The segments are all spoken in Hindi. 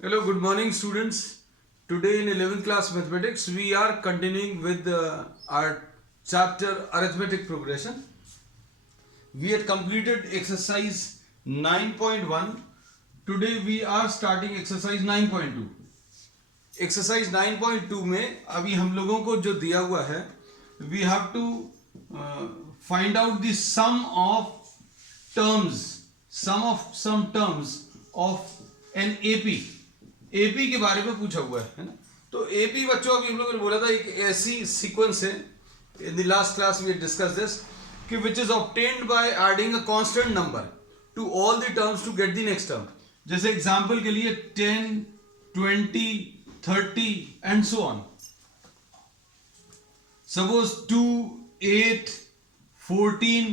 Hello, good morning, students. Today in 11th class mathematics, we are continuing with our chapter arithmetic progression. We had completed exercise 9.1. Today we are starting exercise 9.2. Exercise 9.2 में अभी हम लोगों को जो दिया हुआ है, we have to find out the sum of terms, sum terms of an AP. AP के बारे में पूछा हुआ है ना। तो एपी बच्चों, अभी हम लोगों ने बोला था एक ऐसी सीक्वेंस है, in the last class we discuss this, कि which is obtained by adding a constant number to all the terms to get the next term. जैसे एग्जांपल के लिए 10, 20, 30 and so on. Suppose 2, 8, 14,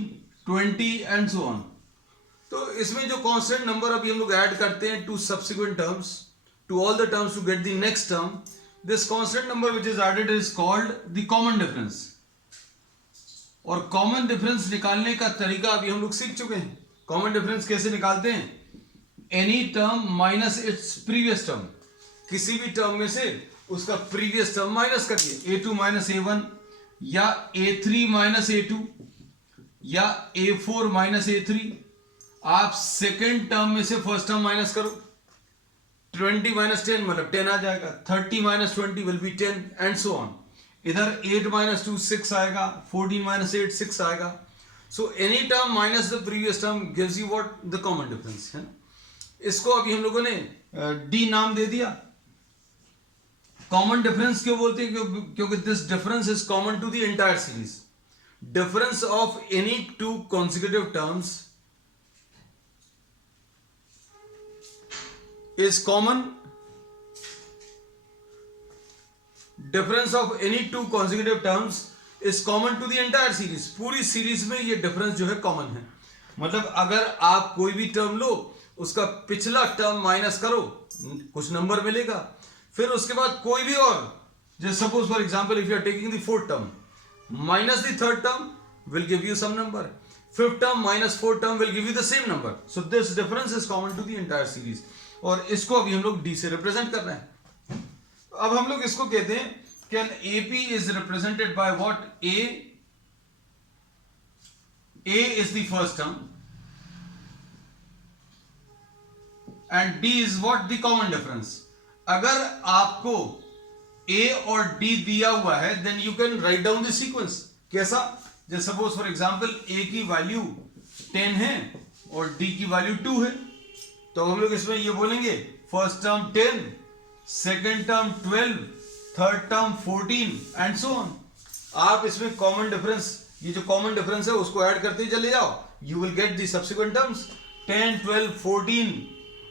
20 and so on. तो इसमें जो कांस्टेंट नंबर अभी हम लोग ऐड करते हैं to subsequent terms, to all the terms to get the next term, this constant number which is added is called the common difference. और कॉमन डिफरेंस निकालने का तरीका अभी हम लोग सीख चुके हैं। कॉमन डिफरेंस कैसे निकालते हैं? Any term minus its previous term, किसी भी टर्म में से उसका प्रीवियस टर्म माइनस करिए। a2 माइनस a1 या a3 माइनस a2 या a4 माइनस a3। आप सेकेंड टर्म में से फर्स्ट टर्म माइनस करो। 20 माइनस 10 मतलब 10 आ जाएगा। 30 minus 20 will be 10 and so on. इधर 8 माइनस 2 6 आएगा, 14 माइनस 8 6 आएगा। So any term minus the previous term gives you what? The common difference, है ना। इसको अभी हम लोगों ने डी नाम दे दिया। कॉमन डिफरेंस क्यों बोलते हैं? क्योंकि this difference is common to the entire series. Difference of any two consecutive terms is common. Difference of any two consecutive terms is common to the entire series. पूरी सीरीज में ये डिफरेंस जो है कॉमन है। मतलब अगर आप कोई भी टर्म लो, उसका पिछला टर्म माइनस करो, कुछ नंबर मिलेगा, फिर उसके बाद कोई भी और, जैसे suppose for example if you are taking the fourth term minus the third term will give you some number, fifth term minus fourth term will give you the same number. So this difference is common to the entire series. और इसको अभी हम लोग डी से रिप्रेजेंट कर रहे हैं। अब हम लोग इसको कहते हैं कि an AP is represented by what? A is the first term and D is what? The common difference. अगर आपको A और D दिया हुआ है then you can write down the sequence. कैसा? जैसे सपोज फॉर एग्जांपल A की वैल्यू 10 है और D की वैल्यू 2 है, तो हम लोग इसमें ये बोलेंगे first term 10, second term 12, third term 14 and so on. आप इसमें कॉमन डिफरेंस, ये जो कॉमन डिफरेंस है उसको ऐड करते ही चले जाओ, you will get the subsequent terms. 10, 12, 14,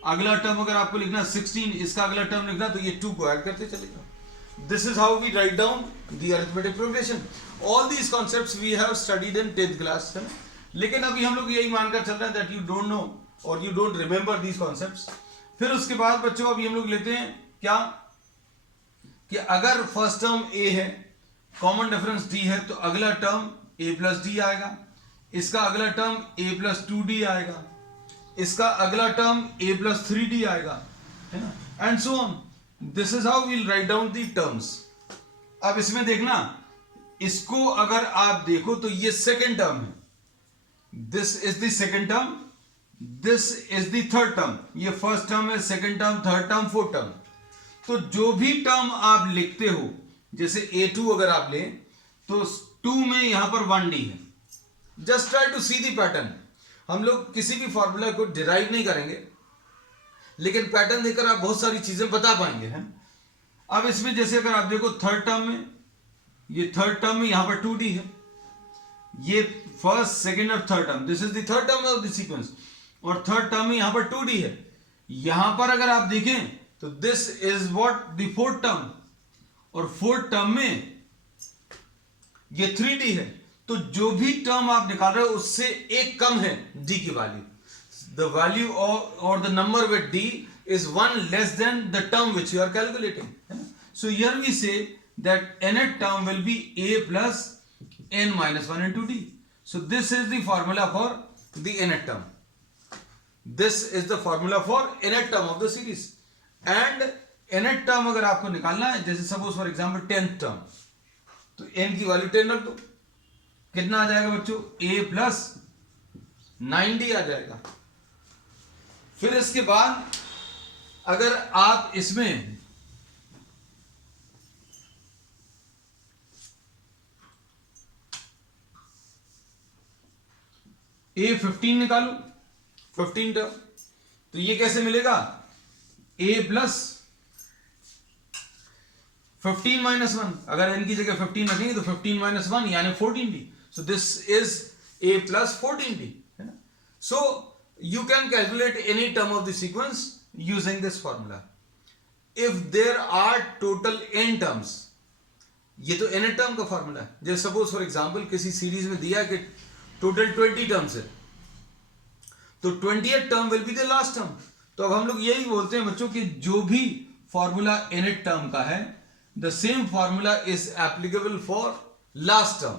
अगला टर्म अगर आपको लिखना 16, इसका अगला टर्म लिखना, तो ये 2 को ऐड करते चले जाओ। This is how we write down the arithmetic progression. All these concepts we have studied in 10th class, है ना। लेकिन अभी हम लोग यही मानकर चल रहे हैं दैट यू डोंट नो और you don't remember these concepts. फिर उसके बाद बच्चों अभी हम लोग लेते हैं क्या, कि अगर फर्स्ट टर्म ए है, कॉमन डिफरेंस डी है, तो अगला टर्म ए प्लस डी आएगा, इसका अगला टर्म ए प्लस 2d आएगा, इसका अगला टर्म a प्लस 3d आएगा, है ना, and so on. This is how we'll write down the terms. अब इसमें देखना, इसको अगर आप देखो तो ये सेकेंड टर्म है, this is the second term, this is the third term, ये फर्स्ट टर्म है, second term, third term, fourth term. तो जो भी टर्म आप लिखते हो, जैसे a2 अगर आप लें तो 2 में यहां पर 1d है। Just try to see the pattern. हम लोग किसी भी फॉर्मूला को डिराइव नहीं करेंगे, लेकिन पैटर्न देकर आप बहुत सारी चीजें बता पाएंगे, है। अब इसमें जैसे अगर आप देखो थर्ड टर्म में, ये थर्ड टर्म में यहां पर 2d है, ये फर्स्ट, सेकंड और third term, this is the third term of the sequence, और थर्ड टर्म में यहां पर 2d है। यहां पर अगर आप देखें तो this is what? The fourth term, और फोर्थ टर्म में ये 3d है। तो जो भी टर्म आप निकाल रहे हो उससे एक कम है d की वैल्यू। द वैल्यू और the number with d is 1 less than the term which you are calculating. So here we say that nth term will be a plus n minus 1 into d. So this is the formula for the nth term. This is the formula for nth term of the series. And nth term अगर आपको निकालना है, जैसे suppose for example 10th term, तो n की वैल्यू 10 रख दो, कितना आ जाएगा बच्चों, a प्लस 9d आ जाएगा। फिर इसके बाद अगर आप इसमें a15 निकालो, 15 टर्म, तो ये कैसे मिलेगा, a प्लस 15 माइनस 1, अगर n की जगह 15 रखेंगे तो 15 माइनस 1 यानी 14d, so this is a plus 14d, है ना। सो you can calculate any term of the sequence using this formula. If there are total n terms, ये तो n टर्म का फॉर्मूला है। जैसे सपोज फॉर एग्जांपल किसी सीरीज में दिया है कि टोटल 20 टर्म्स है, तो 20th term will be the last term. तो अब हम लोग यही बोलते हैं बच्चों कि जो भी फॉर्मूला n टर्म का है, the same formula is applicable for last term.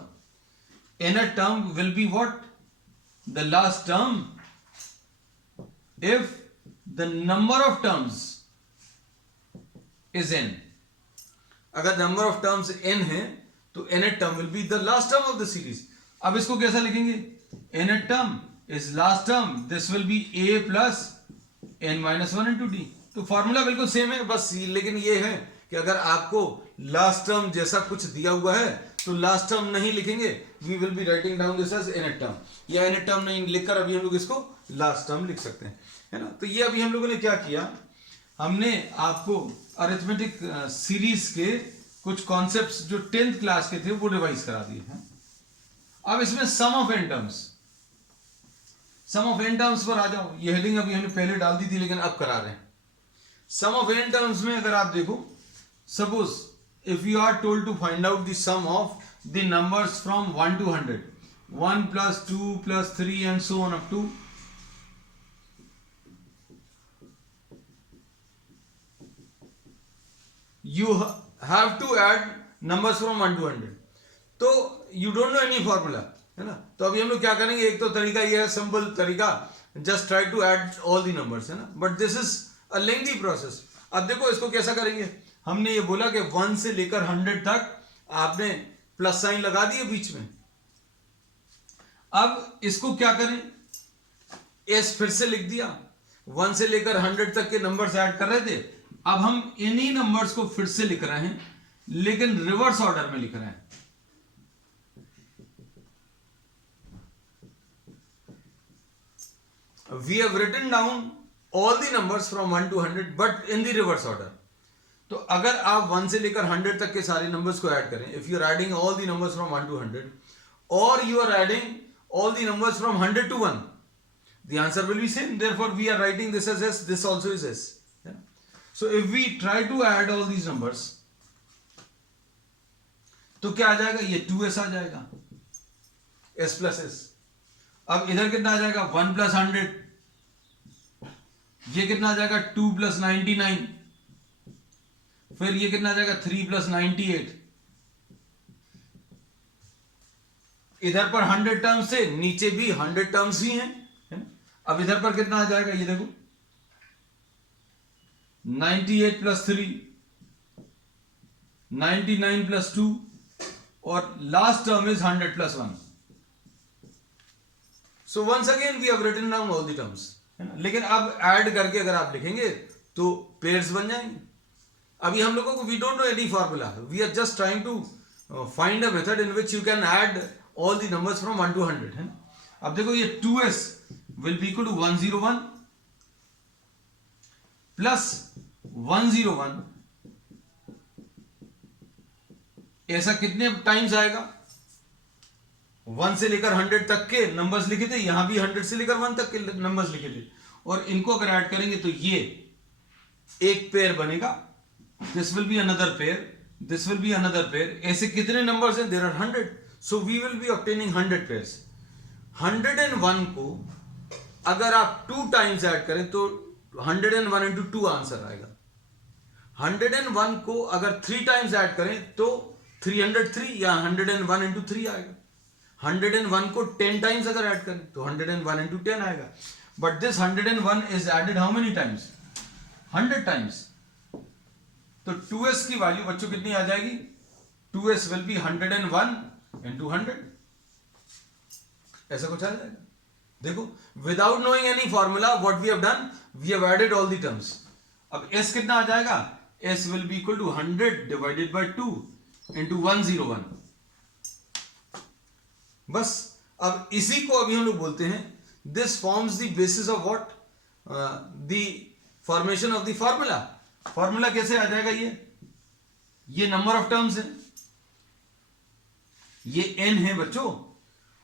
n term will be what, the last term if the number of terms is n। अगर number of terms n है तो nth term will be the last term of the series। अब इसको कैसा लिखेंगे, nth term is last term, this will be a plus n minus 1 into d। तो फॉर्मूला बिल्कुल सेम है, बस लेकिन ये है कि अगर आपको लास्ट टर्म जैसा कुछ दिया हुआ है तो लास्ट टर्म नहीं लिखेंगे, we will be writing down this as nth term, या nth टर्म नहीं लिखकर अभी हम लोग इसको लास्ट टर्म लिख सकते हैं, है ना। तो ये अभी हम लोगों ने क्या किया, हमने आपको अरिथमेटिक सीरीज के कुछ कॉन्सेप्ट्स जो 10th क्लास के थे वो रिवाइज करा दिए हैं। अब इसमें sum of n terms, sum of n terms पर आ जाओ। ये हेडिंग अभी हमने पहले डाल दी थी लेकिन अब करा रहे हैं। सम ऑफ n टर्म्स में अगर आप देखो, suppose if you are told to find out the sum of the numbers from 1 to 100, 1 plus 2 plus 3 and so on up to you have to add numbers from 1 to 100, तो you don't know any formula, है ना। तो अभी हम लोग क्या करेंगे, एक तो तरीका ये है, सिंपल तरीका, just try to add all the numbers, है ना, but this is a lengthy process। अब देखो इसको कैसा करेंगे, हमने ये बोला कि 1 से लेकर 100 तक आपने प्लस साइन लगा दिए बीच में। अब इसको क्या करें, एस फिर से लिख दिया, 1 से लेकर 100 तक के नंबर्स ऐड कर रहे थे, अब हम इन्हीं नंबर्स को फिर से लिख रहे हैं लेकिन रिवर्स ऑर्डर में लिख रहे हैं। We have written down all the numbers from 1 to 100 but in the reverse order। तो अगर आप 1 से लेकर 100 तक के सारे नंबर्स को ऐड करें, if you are adding all the numbers from 1 to 100 or you are adding all the numbers from 100 to 1, the answer will be same, therefore we are writing this as s, this also is s। So if we try to add all these numbers, तो क्या आ जाएगा, ये 2s आ जाएगा, s plus s। अब इधर कितना आ जाएगा, 1 plus 100, ये कितना आ जाएगा, 2 plus 99, फिर ये कितना आ जाएगा, 3 plus 98। इधर पर 100 टर्म्स से, नीचे भी 100 टर्म्स ही हैं, है ना। अब इधर पर कितना आ जाएगा, ये देखो 98 plus 3, 99 plus 2 और last term is 100 plus 1। So once again we have written down all the terms, है ना। लेकिन अब ऐड करके अगर आप लिखेंगे तो पेयर्स बन जाएंगे। अभी हम लोगों को we don't know any formula, we are just trying to find a method in which you can add all the numbers from 1 to 100, है ना। अब देखो ये 2s will be equal to 101 plus 101, ऐसा कितने टाइम्स आएगा, 1 से लेकर 100 तक के नंबर्स लिखे थे, यहां भी 100 से लेकर 1 तक के नंबर्स लिखे थे, और इनको अगर ऐड करेंगे तो ये एक पेयर बनेगा, this will be another pair, this will be another pair. ऐसे कितने नंबर्स हैं, there are 100, so we will be obtaining 100 pairs. 101 को अगर आप 2 टाइम्स ऐड करें तो 101 into 2 आंसर आएगा। 101 को अगर 3 टाइम्स ऐड करें तो 303 या 101 into 3 आएगा। 101 को 10 टाइम्स अगर ऐड करें तो 101 into 10 आएगा। But this 101 is added how many times, 100 times. तो 2s की वैल्यू बच्चों कितनी आ जाएगी? 2s विल बी 101 into 100, ऐसा कुछ आ जाएगा। देखो, without knowing any formula what we have done, we have added all the terms. अब s कितना आ जाएगा? s will be equal to 100 divided by 2 into 101। बस अब इसी को अभी हम लोग बोलते हैं this forms the basis of what, the formation of the formula. Formula कैसे आ जाएगा? ये नंबर ऑफ टर्म्स है, ये n है बच्चों,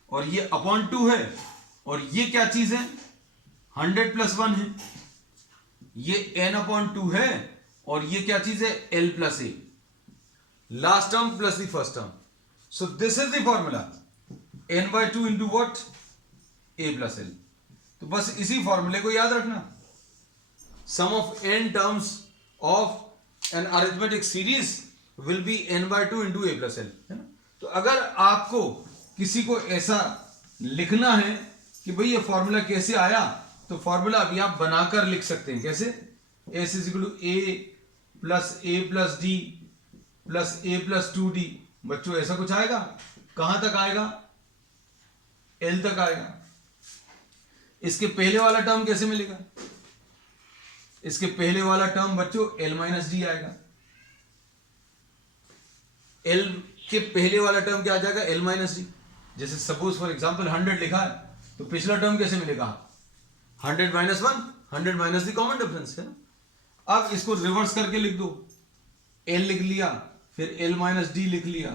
और ये अपॉन 2 है, और ये क्या चीज है? 100 प्लस 1 है। ये n अपॉन 2 है, और ये क्या चीज है? l plus a, last term plus the first term. So this is the formula, n by 2 into what? a plus l। तो बस इसी फॉर्मूले को याद रखना, sum of n terms of an arithmetic series will be n by 2 into a plus l, है ना। तो अगर आपको किसी को ऐसा लिखना है कि भाई ये फॉर्मूला कैसे आया, तो फॉर्मूला अभी आप बनाकर लिख सकते हैं। कैसे? s is equal to a plus d plus a plus 2d। बच्चों ऐसा कुछ आएगा? कहां तक आएगा? l तक आएगा। इसके पहले वाला टर्म कैसे मिलेगा? इसके पहले वाला टर्म बच्चों l माइनस डी आएगा। l के पहले वाला टर्म क्या आ जाएगा? l minus D. जैसे सपोज फॉर एग्जांपल 100 लिखा है, तो पिछला टर्म कैसे मिलेगा? 100 minus 1, 100 minus the common difference, है ना। अब इसको रिवर्स करके लिख दो, l लिख लिया, फिर l माइनस डी लिख लिया,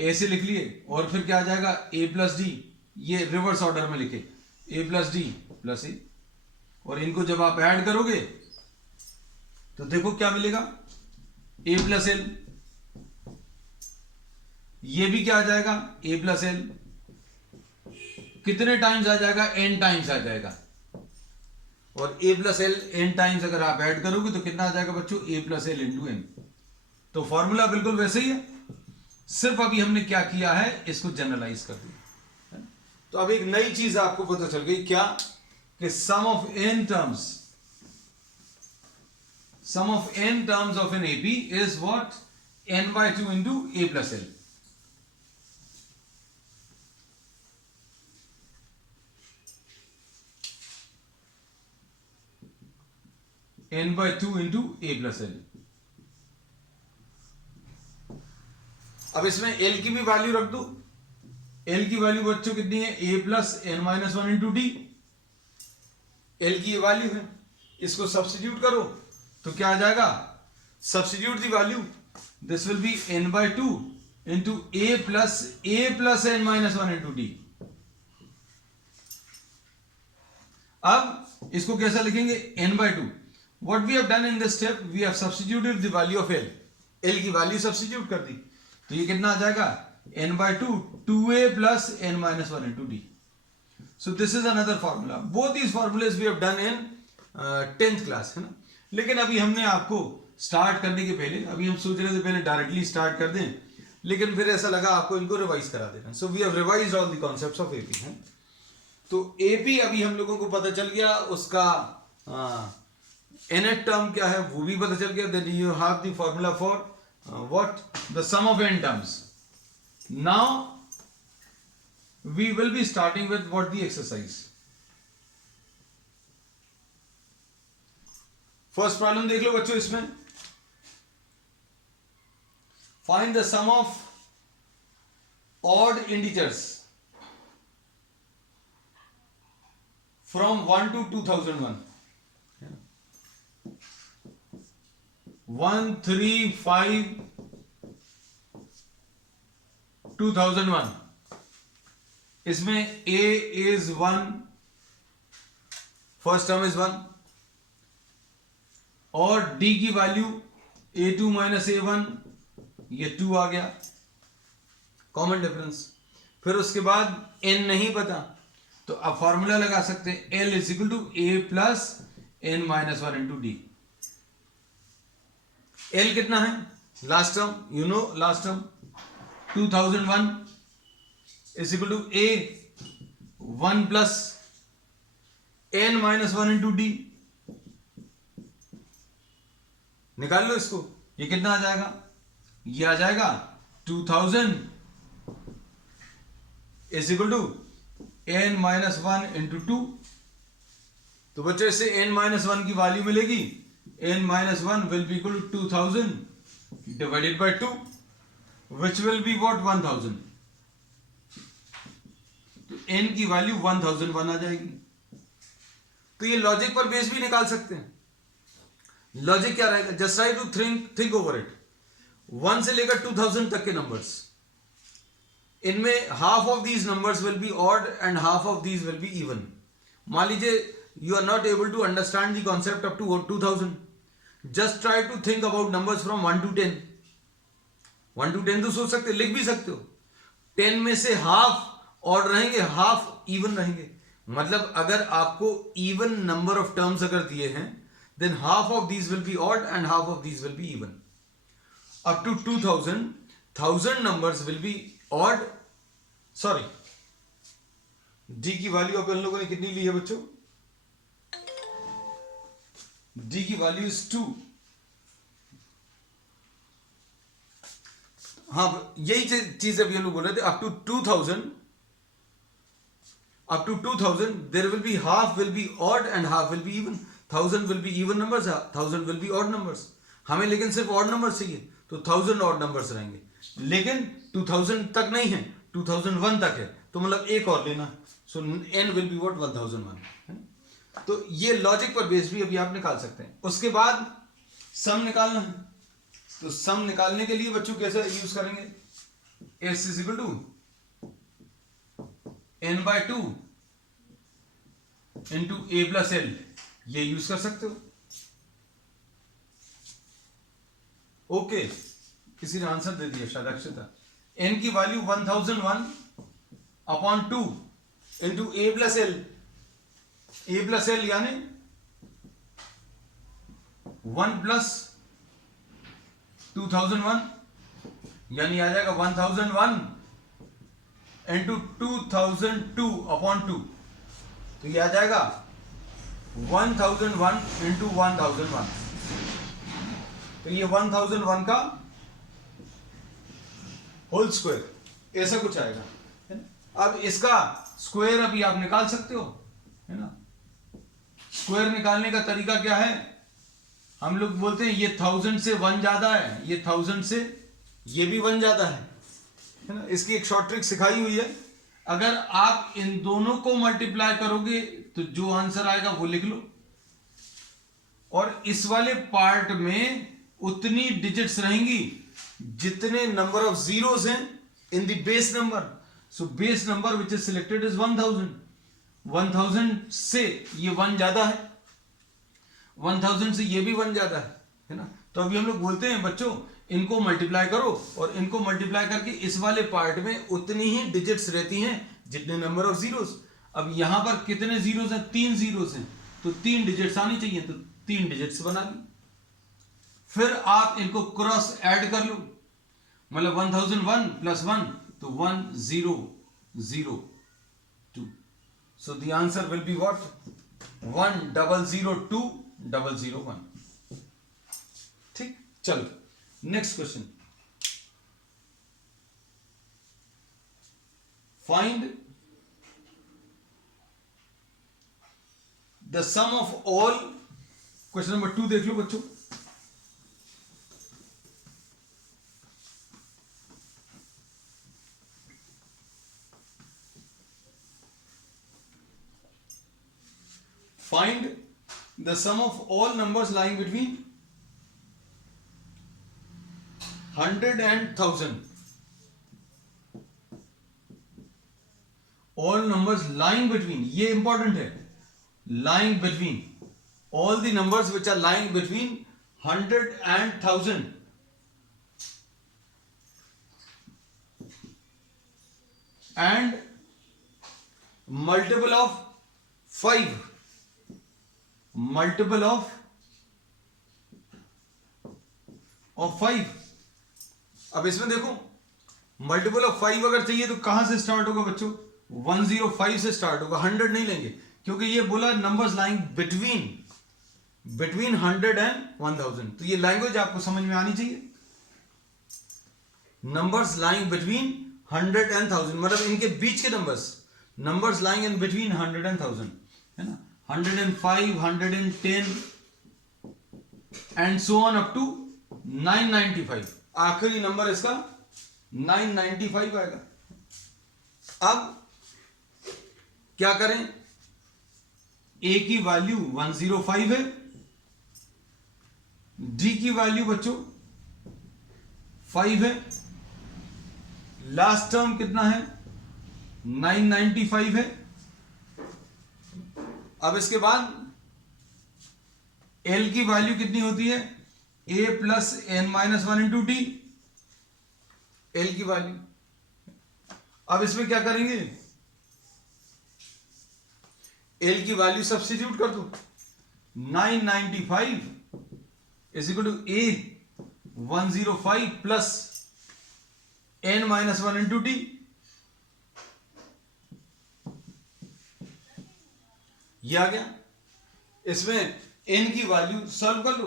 a से लिख लिए, और फिर क्या आ जाएगा? a plus D. ये रिवर्स ऑर्डर में लिखे, a plus D plus a, और इनको जब आप ऐड करोगे तो देखो क्या मिलेगा? a plus L. ये भी क्या आ जाएगा? a plus L. कितने टाइम्स आ जाएगा? n टाइम्स आ जाएगा। और a plus L n times अगर आप ऐड करोगे तो कितना आ जाएगा बच्चों? a plus L into n। तो फॉर्मूला बिल्कुल वैसे ही है, सिर्फ अभी हमने क्या किया है, इसको जनरलाइज कर दिया। तो अब एक नई चीज आपको पता चल गई, क्या? कि sum of n terms of an AP is what? n by 2 into a plus l। n by 2 into a plus l। अब इसमें l की भी वैल्यू रख दो। l की वैल्यू बच्चों कितनी है? a plus n minus 1 into d. l की ये वैल्यू है, इसको सब्स्टिट्यूट करो तो क्या आ जाएगा? Substitute the value, this will be n by 2 into a plus n minus 1 into D. अब इसको कैसा लिखेंगे? n by 2। What we have done in this step, we have substituted the value of l। l की वैल्यू सब्स्टिट्यूट कर दी, तो ये कितना आ जाएगा? n by 2 2a plus n minus 1 into d। So this is another formula। Both these formulas we have done in 10th class, है ना। लेकिन अभी हमने आपको स्टार्ट करने के पहले, अभी हम सोच रहे थे पहले डायरेक्टली स्टार्ट कर दें, लेकिन फिर ऐसा लगा आपको इनको रिवाइज करा देना। So we have revised all the concepts of AP, है। तो एपी अभी हम लोगों को पता चल गया, उसका nth टर्म क्या है वो भी पता चल गया। Then you have the formula for what? The sum of n terms. Now we will be starting with what the exercise। First problem देख लो बच्चों, इसमें find the sum of odd integers from 1 to 2001। 1 3 5 2001। इसमें a is 1, first term is 1, और d की वैल्यू a2 माइनस a1, ये 2 आ गया, कॉमन डिफरेंस। फिर उसके बाद n नहीं पता, तो अब फॉर्मूला लगा सकते हैं, l is equal to a plus n minus 1 into d. l कितना है? Last term, you know last term 2001 is equal to a 1 plus n minus 1 into d। निकाल लो इसको, ये कितना आ जाएगा, ये आ जाएगा 2000 is equal to n-1 into 2। तो बच्चों इससे n-1 की वैल्यू मिलेगी, n-1 will be equal to 2000 divided by 2 which will be what 1000। तो n की वैल्यू 1001 आ जाएगी। तो ये लॉजिक पर बेस भी निकाल सकते हैं। लॉजिक क्या रहेगा, just try to think over it. 1 से लेकर 2000 तक के नंबर्स, इनमें half of these numbers will be odd and half of these will be even. मान लीजिए you are not able to understand the concept up to 2000, just try to think about numbers from 1 to 10। 1 to 10 तो सोच सकते, लिख भी सकते हो। 10 में से हाफ ऑड रहेंगे, हाफ इवन रहेंगे। मतलब अगर आपको इवन नंबर ऑफ टर्म्स अगर दिए हैं, then half of these will be odd and half of these will be even. Up to 2000, 1000 numbers will be odd. Sorry, d की वैल्यू अपन लोगों ने कितनी ली है बच्चों, d की वैल्यू इज 2। हाँ, यही चीज अभी हम लोग बोल रहे थे। up to 2000 there will be half will be odd and half will be even. 1000 will be even numbers, 1000 will be odd numbers. हमें लेकिन सिर्फ odd numbers चाहिए, तो 1000 odd numbers रहेंगे। लेकिन 2000 तक नहीं है, 2001 तक है, तो मतलब एक और लेना। सो n will be what 1001। तो ये लॉजिक पर बेस भी अभी आप निकाल सकते हैं। उसके बाद सम निकालना है, तो सम निकालने के लिए बच्चों कैसे यूज करेंगे, s is equal to n by 2 into a plus l, ये यूज कर सकते हो। ओके, किसी ने आंसर दे दिया शायद अक्षता। n की value 1001 upon 2 into a plus L. a plus L यानी 1 प्लस 2001, यानी आ जाएगा 1001 इंटू 2002 अपॉन 2। तो ये आ जाएगा 1001 इंटू 1001। तो ये 1001 का होल स्क्वायर, ऐसा कुछ आएगा, है ना। अब इसका स्क्वायर अभी आप निकाल सकते हो, है ना। स्क्वायर निकालने का तरीका क्या है, हम लोग बोलते हैं ये 1000 से 1 ज्यादा है, ये 1000 से ये भी 1 ज्यादा है ना। इसकी एक शॉर्ट ट्रिक सिखाई हुई है। अगर आप इन दोनों को मल्टीप्लाई करोगे तो जो आंसर आएगा वो लिख लो, और इस वाले पार्ट में उतनी डिजिट्स रहेंगी जितने नंबर ऑफ जीरोस हैं in the base number. So base number which is selected is 1000। 1000 से ये 1 ज्यादा है, 1000 से ये भी 1 ज्यादा है ना। तो अभी हम लोग बोलते हैं बच्चों इनको मल्टीप्लाई करो, और इनको मल्टीप्लाई करके इस वाले पार्ट में उतनी ही डिजिट्स रहती हैं जितने नंबर ऑफ जीरोस। अब यहां पर कितने जीरोस हैं, 3 जीरोस हैं, तो 3 डिजिट्स आनी चाहिए, तो 3 डिजिट्स बना ली। फिर आप इनको क्रॉस ऐड कर लो, मतलब 1001 प्लस 1 तो 1002। So the answer will be what 1002,001। ठीक, चलो next question. Find the sum of all, question number 2 देख लो बच्चों। Find the sum of all numbers lying between 100 and 1000. All numbers lying between, ये इंपॉर्टेंट है, lying between, all the numbers which are lying between 100 and 1000. And multiple of 5. Multiple of 5। अब इसमें देखो मल्टीपल ऑफ 5 अगर चाहिए तो कहां से स्टार्ट होगा बच्चों, 105 से स्टार्ट होगा, 100 नहीं लेंगे क्योंकि ये बोला numbers lying between. Between 100 and 1000। तो ये लैंग्वेज आपको समझ में आनी चाहिए। नंबर्स लाइंग बिटवीन 100 एंड 1000, मतलब इनके बीच के numbers lying in between 100 and 1000, है ना। 105, 110 and so on up to 995। आखिरी नंबर इसका 995 आएगा। अब क्या करें, ए की वैल्यू 105 है, डी की वैल्यू बच्चों 5 है, लास्ट टर्म कितना है 995 है। अब इसके बाद एल की वैल्यू कितनी होती है, a plus n minus 1 into t, l की वैल्यू। अब इसमें क्या करेंगे, एल की वैल्यू सब्स्टिट्यूट कर दो। 995 is equal to a 105 plus n minus 1 into d. ये आ गया। इसमें एन की वैल्यू सॉल्व कर लो,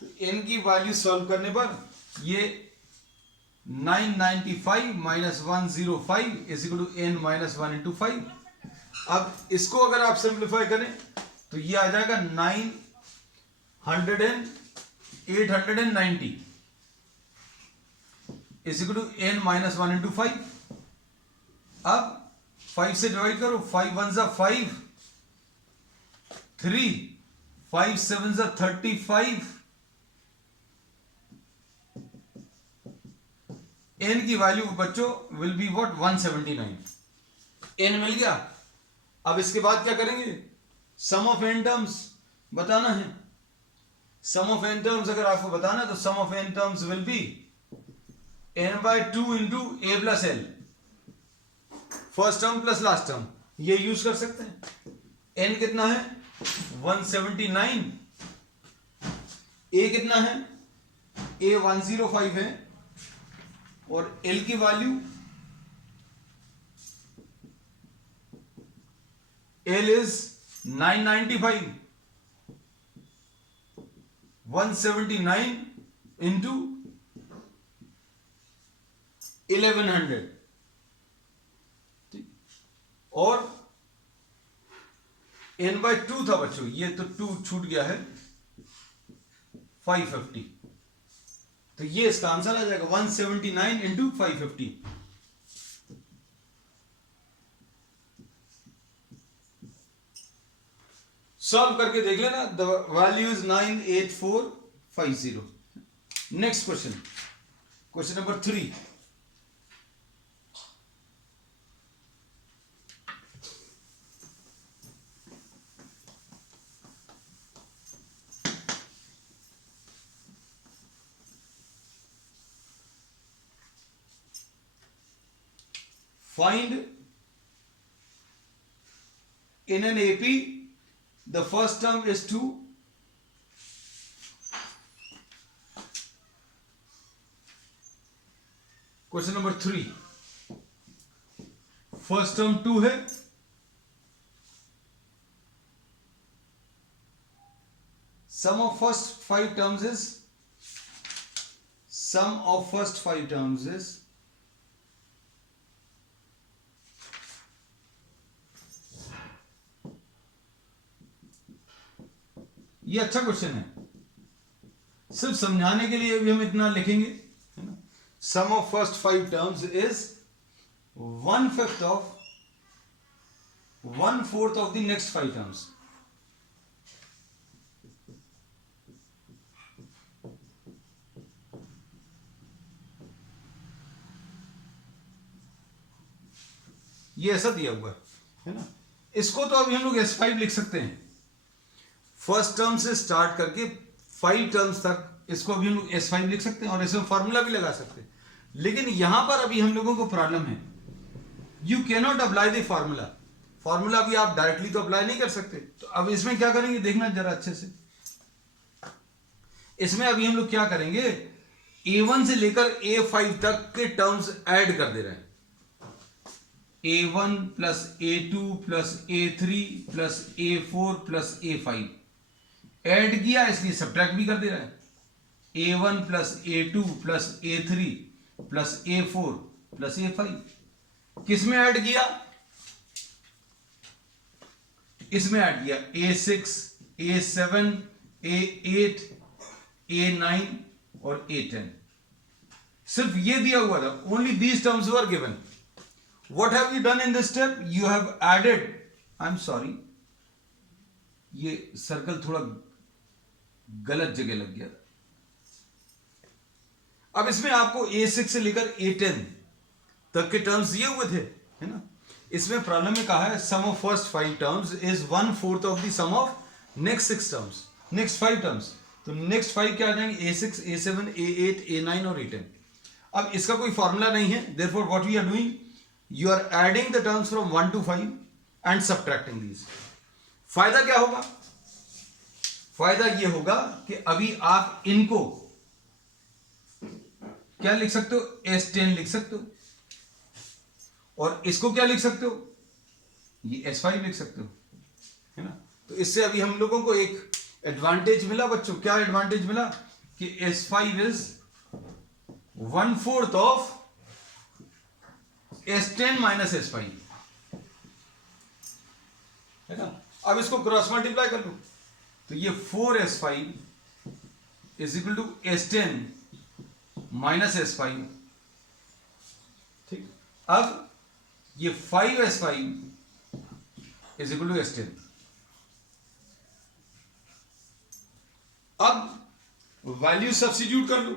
तो एन की वैल्यू सॉल्व करने पर ये 995 minus 105 is equal to n minus 1 into 5। अब इसको अगर आप सिंप्लीफाई करें तो ये आ जाएगा 890 is equal to n minus 1 into 5। अब 5 से डिवाइड करो, 5 1 जा 5, 3 5 7 जा 35, एन की वैल्यू बच्चों विल बी व्हाट 179। एन मिल गया। अब इसके बाद क्या करेंगे, सम ऑफ एन टर्म्स बताना है। सम ऑफ एन टर्म्स अगर आपको बताना है तो sum of n terms will be n by 2 into a plus l, first term plus last term, ये यूज कर सकते हैं। n कितना है 179, a कितना है, a 105 है, और l की वैल्यू L is 995, 179 into 1100, और n by 2 था बच्चों, ये तो 2 छूट गया है, 550। तो ये इसका आंसर आ जाएगा 179 into 550। सॉल्व करके देख लेना। The value is 98450। Next question, question number 3। Find in an AP the first term is 2, question number 3, first term 2 है, sum of first 5 terms is ये अच्छा क्वेश्चन है, सिर्फ समझाने के लिए भी हम इतना लिखेंगे, है ना। Sum of first 5 terms is 1/5 of 1/4 of the next 5 terms. ये ऐसा दिया हुआ है ना। इसको तो अभी हम लोग S5 लिख सकते हैं, फर्स्ट टर्म से स्टार्ट करके 5 टर्म्स तक इसको अभी हम लोग S5 लिख सकते हैं, और इसमें फॉर्मूला भी लगा सकते हैं। लेकिन यहां पर अभी हम लोगों को प्रॉब्लम है, you can not apply the formula भी आप डायरेक्टली तो अप्लाई नहीं कर सकते। तो अब इसमें क्या करेंगे, देखना जरा अच्छे से। इसमें अभी हम लोग क्या करेंगे, A1 से लेकर A5 तक के टर्म्स ऐड कर दे रहे हैं। A1 plus A2 plus A3 plus A4 plus A5, add किया इसलिए सब्ट्रैक्ट भी कर दे रहा है। A1 plus A2 plus A3 plus A4 plus A5 किस में ऐड किया? इसमें ऐड किया A6 A7 A8 A9 और A10। सिर्फ ये दिया हुआ था, only these terms were given. What have you done in this step? You have added, I am sorry, ये सर्कल थोड़ा गलत जगह लग गया था। अब इसमें आपको A6 से लेकर A10 तक के टर्म्स दिए हुए थे, है ना। इसमें प्रॉब्लम में कहा है sum of first 5 terms is 1/4 of the sum of next 6 terms, next 5 terms. तो नेक्स्ट 5 क्या आ जाएंगे? A6 A7 A8 A9 और A10। अब इसका कोई फॉर्मूला नहीं है, therefore what we are doing, you are adding the terms from 1 to 5 and subtracting these. फायदा क्या होगा? फायदा ये होगा कि अभी आप इनको क्या लिख सकते हो? S10 लिख सकते हो, और इसको क्या लिख सकते हो? ये S5 लिख सकते हो, है ना। तो इससे अभी हम लोगों को एक एडवांटेज मिला बच्चों। क्या एडवांटेज मिला? कि S5 is 1/4 of S10 minus S5, है ना। अब इसको क्रॉस मल्टीप्लाई कर लो, तो ये 4S5 is equal to S10 minus S5। ठीक, अब ये 5S5 is equal to S10। अब वैल्यू सब्स्टिट्यूट कर लो,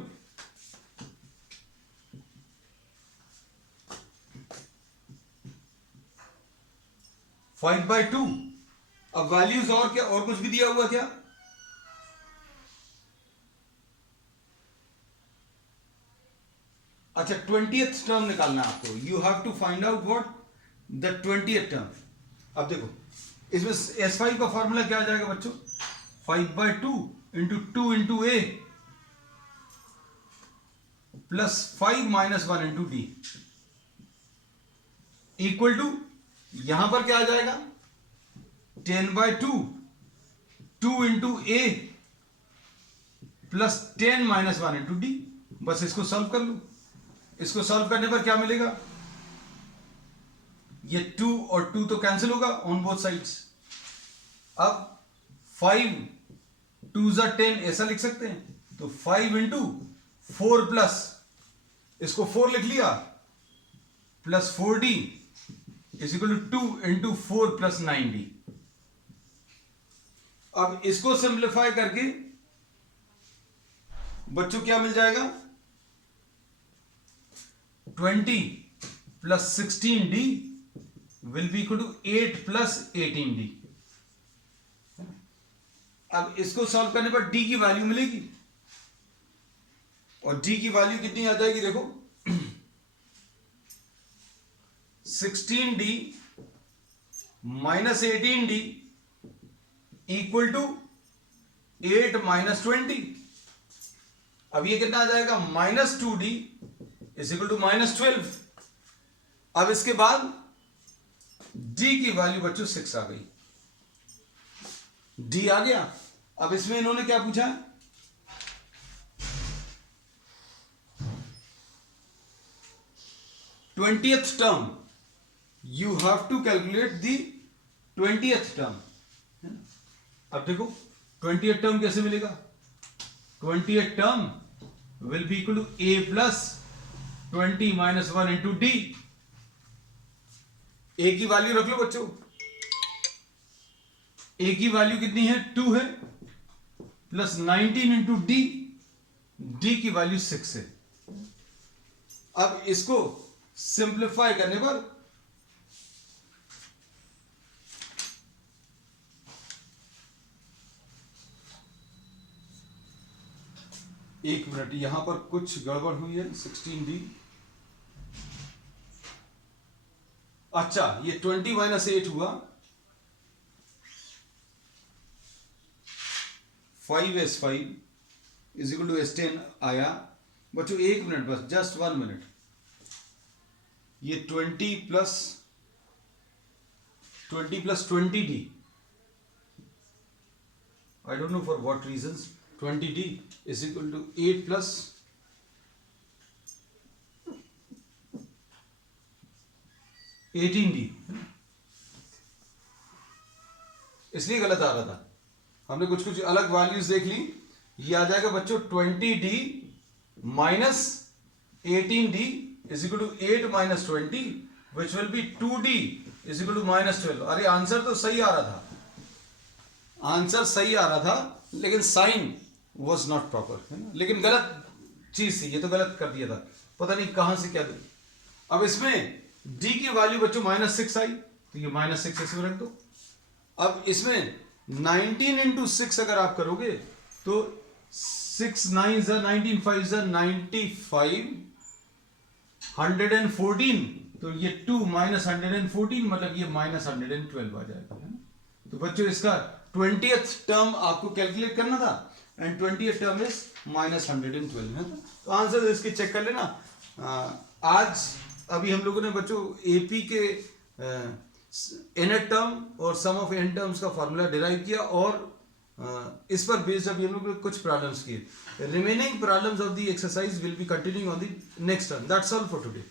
फाइव बाई टू। अब वैल्यूज और क्या, और कुछ भी दिया हुआ क्या? अच्छा, 20th टर्म निकालना है आपको। You have to find out what the 20th term. अब देखो इसमें S5 का फॉर्मूला क्या आ जाएगा बच्चों? 5/2 into 2 into A plus 5 minus 1 into D equal to, यहां पर क्या आ जाएगा? 10/2 2 into A plus 10 minus 1 into D। बस इसको सॉल्व कर लो। इसको सॉल्व करने पर क्या मिलेगा? ये 2 और 2 तो कैंसिल होगा ऑन बोथ साइड्स। अब 5 2 जा 10 ऐसा लिख सकते हैं, तो 5 इंटू 4 प्लस, इसको 4 लिख लिया, plus 4D is equal to 2 into 4 plus 9D। अब इसको सिंप्लीफाई करके बच्चों क्या मिल जाएगा? 20 plus 16D will be equal to 8 plus 18D। अब इसको सॉल्व करने पर D की वैल्यू मिलेगी, और D की वैल्यू कितनी आ जाएगी? देखो 16D minus 18D equal to 8 minus 20। अब ये कितना आ जाएगा? Minus 2D is equal to minus 12। अब इसके बाद D की वैल्यू बच्चों 6 आ गई। D आ गया। अब इसमें इन्होंने क्या पूछा? Twentieth term, you have to calculate the 20th term. अब देखो 20th टर्म कैसे मिलेगा? 20th term will be equal to A plus 20 minus 1 into D। A की वैल्यू रख लो बच्चों। A की वैल्यू कितनी है? 2 है, प्लस 19 इंटू D, D की वैल्यू 6 है। अब इसको सिंप्लीफाई करने पर एक मिनट, यहां पर कुछ गड़बड़ हुई है। 16D, अच्छा ये 20 माइनस 8 हुआ, 5S5 is equal to S10 आया। बच्चों एक मिनट बस, जस्ट 1 मिनट। ये 20 plus 20D I don't know for what reasons. 20d is equal to 8 plus 18d, इसलिए गलत आ रहा था। हमने कुछ कुछ अलग वैल्यूज देख ली। ये आ जाएगा बच्चों 20d minus 18d is equal to 8 minus 20 which will be 2d is equal to minus 12। अरे आंसर तो सही आ रहा था, आंसर सही आ रहा था, लेकिन साइन वॉज नॉट प्रॉपर, है ना, लेकिन गलत चीज थी, ये तो गलत कर दिया था, पता नहीं कहां से क्या दे। अब इसमें d की वैल्यू बच्चों -6 आई, तो ये -6 इसमें रख दो। अब इसमें 19 इंटू 6 अगर आप करोगे तो 6 9 19 5 95 114, तो ये 2 माइनस 114 मतलब ये -112 आ जाएगा, है ना। तो बच्चों इसका 20th टर्म आपको कैलकुलेट करना था एंड 20th टर्म इज -112, है। तो आंसर इसके चेक कर लेना। आज अभी हम लोगों ने बच्चों एपी के nth टर्म और सम ऑफ n टर्म्स का फार्मूला डिराइव किया और इस पर बेस्ड अभी हम लोग ने कुछ प्रॉब्लम्स किए। Remaining problems of the exercise will be continuing on the next term. That's all for today.